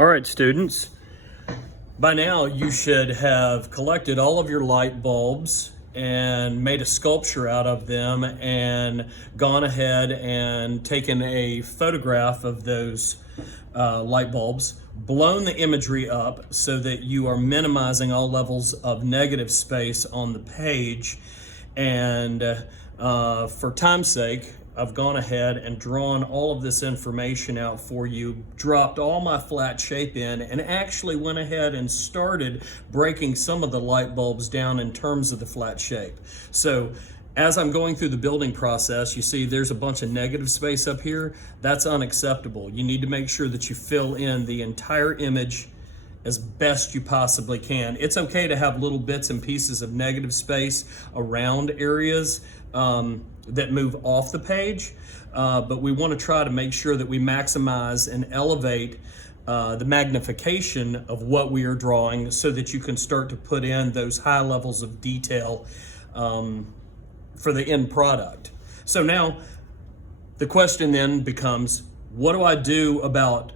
All right, students, by now you should have collected all of your light bulbs and made a sculpture out of them and gone ahead and taken a photograph of those light bulbs, blown the imagery up so that you are minimizing all levels of negative space on the page. And for time's sake, I've gone ahead and drawn all of this information out for you, dropped all my flat shape in, and actually went ahead and started breaking some of the light bulbs down in terms of the flat shape. So as I'm going through the building process, you see there's a bunch of negative space up here. That's unacceptable. You need to make sure that you fill in the entire image as best you possibly can. It's okay to have little bits and pieces of negative space around areas that move off the page, but we want to try to make sure that we maximize and elevate the magnification of what we are drawing so that you can start to put in those high levels of detail for the end product. So now the question then becomes, what do I do about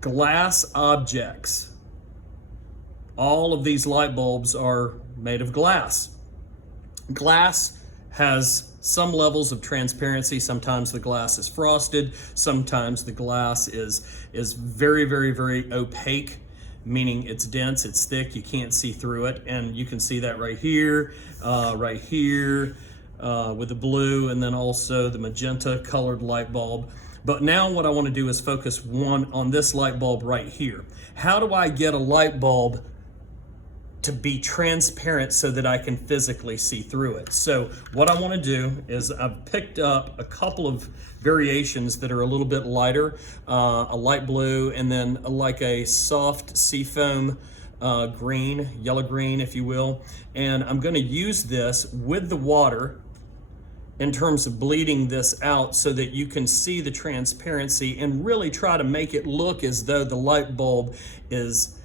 glass objects? All of these light bulbs are made of glass. Glass has some levels of transparency. Sometimes the glass is frosted. Sometimes the glass is very, very, very opaque, meaning it's dense, it's thick, you can't see through it. And you can see that right here with the blue, and then also the magenta colored light bulb. But now what I want to do is focus on this light bulb right here. How do I get a light bulb to be transparent so that I can physically see through it? So what I want to do is I've picked up a couple of variations that are a little bit lighter, a light blue, and then like a soft seafoam green, yellow green, if you will. And I'm going to use this with the water in terms of bleeding this out so that you can see the transparency and really try to make it look as though the light bulb is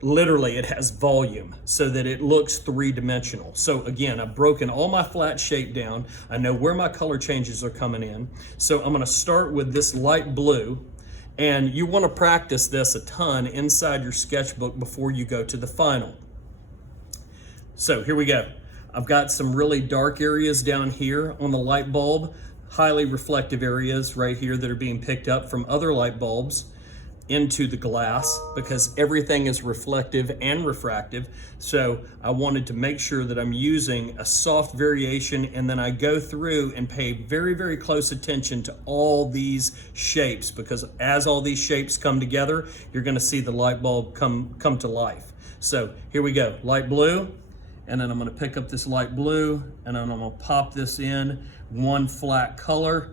literally, it has volume so that it looks three-dimensional. So again, I've broken all my flat shape down. I know where my color changes are coming in. So I'm going to start with this light blue, and you want to practice this a ton inside your sketchbook before you go to the final. So here we go. I've got some really dark areas down here on the light bulb, highly reflective areas right here that are being picked up from other light bulbs into the glass because everything is reflective and refractive. So I wanted to make sure that I'm using a soft variation, and then I go through and pay very, very close attention to all these shapes, because as all these shapes come together, you're going to see the light bulb come to life. So here we go, light blue, and then I'm going to pick up this light blue, and then I'm going to pop this in one flat color.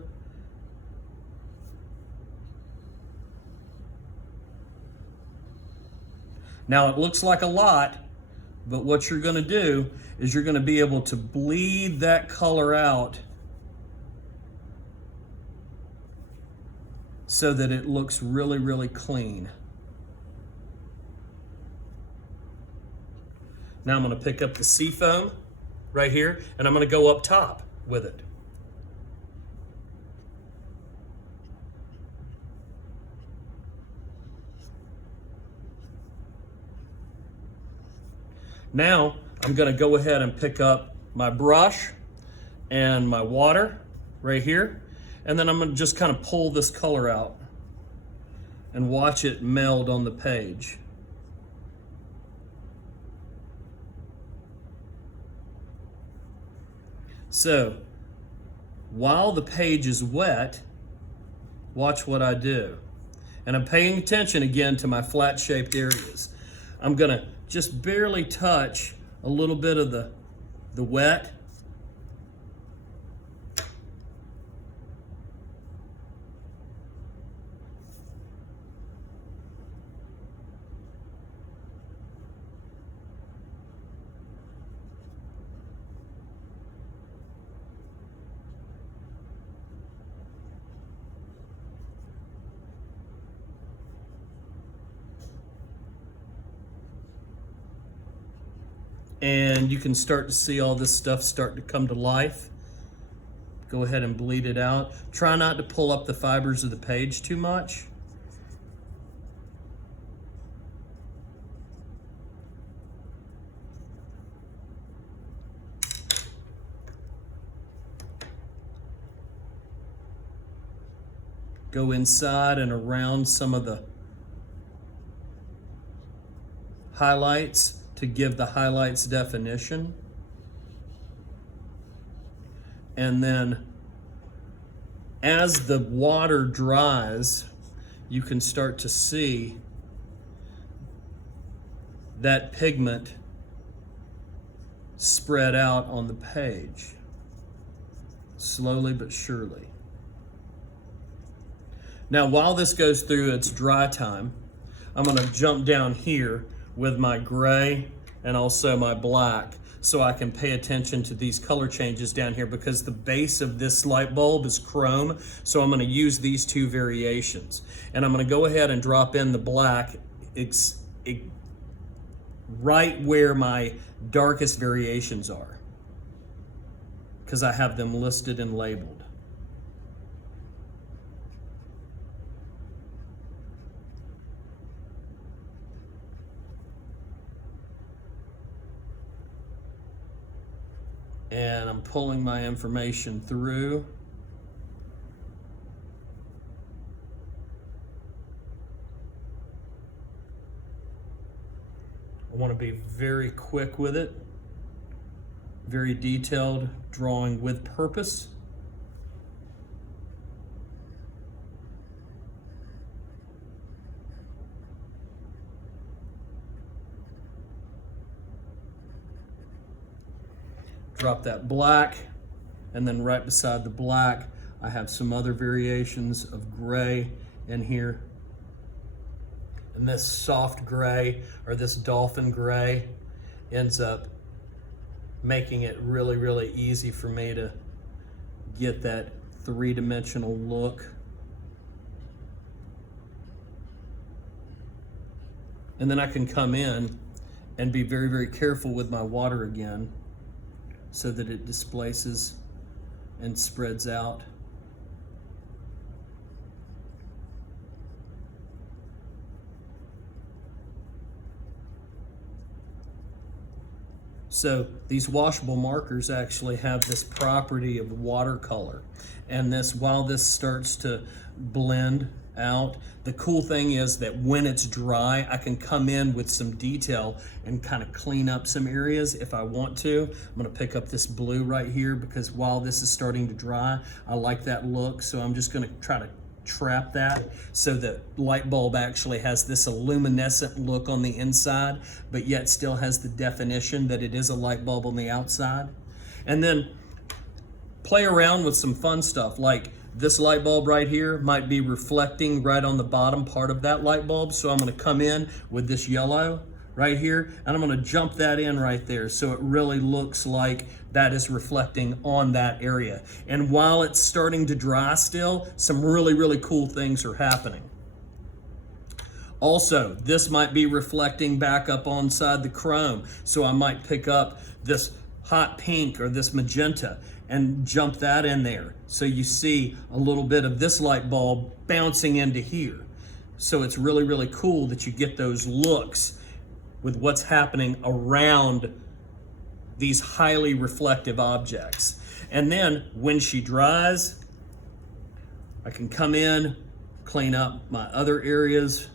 Now it looks like a lot, but what you're going to do is you're going to be able to bleed that color out so that it looks really, really clean. Now I'm going to pick up the seafoam right here, and I'm going to go up top with it. Now I'm going to go ahead and pick up my brush and my water right here, and then I'm going to just kind of pull this color out and watch it meld on the page. So while the page is wet, watch what I do. And I'm paying attention again to my flat shaped areas. I'm going to just barely touch a little bit of the wet. And you can start to see all this stuff start to come to life. Go ahead and bleed it out. Try not to pull up the fibers of the page too much. go inside and around some of the highlights to give the highlights definition. And then as the water dries, you can start to see that pigment spread out on the page, slowly but surely. Now, while this goes through its dry time, I'm going to jump down here with my gray and also my black so I can pay attention to these color changes down here, because the base of this light bulb is chrome. So I'm going to use these two variations. And I'm going to go ahead and drop in the black right where my darkest variations are, because I have them listed and labeled. And I'm pulling my information through. I want to be very quick with it, very detailed, drawing with purpose. Drop that black, and then right beside the black, I have some other variations of gray in here. And this soft gray, or this dolphin gray, ends up making it really, really easy for me to get that three-dimensional look. And then I can come in and be very, very careful with my water again, so that it displaces and spreads out. So these washable markers actually have this property of watercolor. And this, while this starts to blend out, the cool thing is that when it's dry, I can come in with some detail and kind of clean up some areas if I want to. I'm going to pick up this blue right here, because while this is starting to dry, I like that look. So I'm just going to try to trap that so the light bulb actually has this luminescent look on the inside, but yet still has the definition that it is a light bulb on the outside. And then play around with some fun stuff, like this light bulb right here might be reflecting right on the bottom part of that light bulb. So I'm going to come in with this yellow right here, and I'm going to jump that in right there so it really looks like that is reflecting on that area. And while it's starting to dry still, some really, really cool things are happening. Also, this might be reflecting back up onside the chrome. So I might pick up this hot pink or this magenta and jump that in there. So you see a little bit of this light bulb bouncing into here. So it's really, really cool that you get those looks with what's happening around these highly reflective objects. And then when she dries, I can come in, clean up my other areas.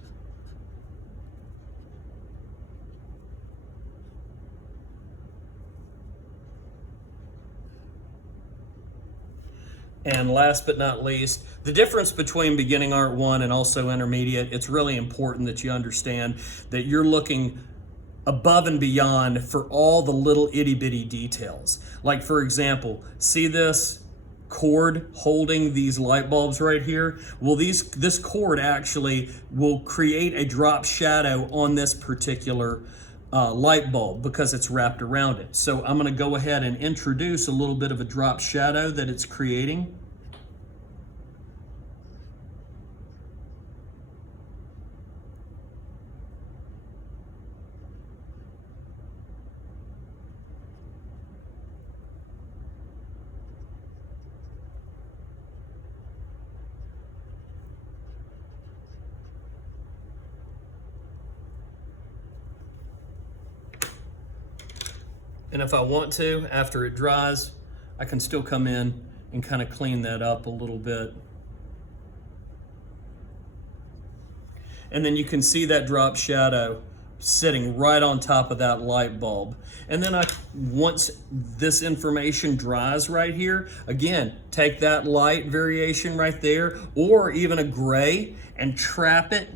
And last but not least, the difference between beginning art 1 and also intermediate, it's really important that you understand that you're looking above and beyond for all the little itty bitty details. Like, for example, see this cord holding these light bulbs right here? Well, this cord actually will create a drop shadow on this particular light bulb because it's wrapped around it. So I'm going to go ahead and introduce a little bit of a drop shadow that it's creating. And if I want to, after it dries, I can still come in and kind of clean that up a little bit. and then you can see that drop shadow sitting right on top of that light bulb. And then once this information dries right here, again, take that light variation right there, or even a gray, and trap that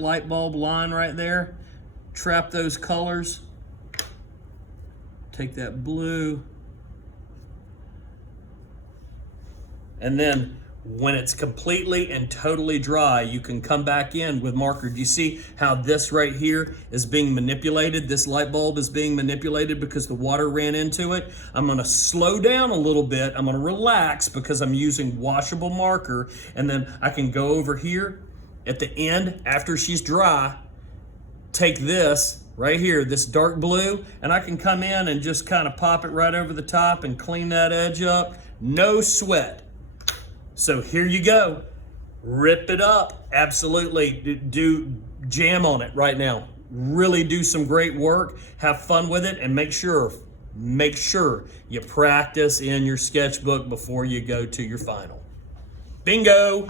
light bulb line right there, trap those colors, take that blue, and then when it's completely and totally dry, you can come back in with marker. Do you see how this right here is being manipulated? This light bulb is being manipulated because the water ran into it. I'm gonna slow down a little bit. I'm gonna relax because I'm using washable marker, and then I can go over here at the end after she's dry, take this right here, this dark blue, and I can come in and just kind of pop it right over the top and clean that edge up. No sweat. So here you go. Rip it up. Absolutely. Do jam on it right now. Really do some great work. Have fun with it, and make sure you practice in your sketchbook before you go to your final. Bingo.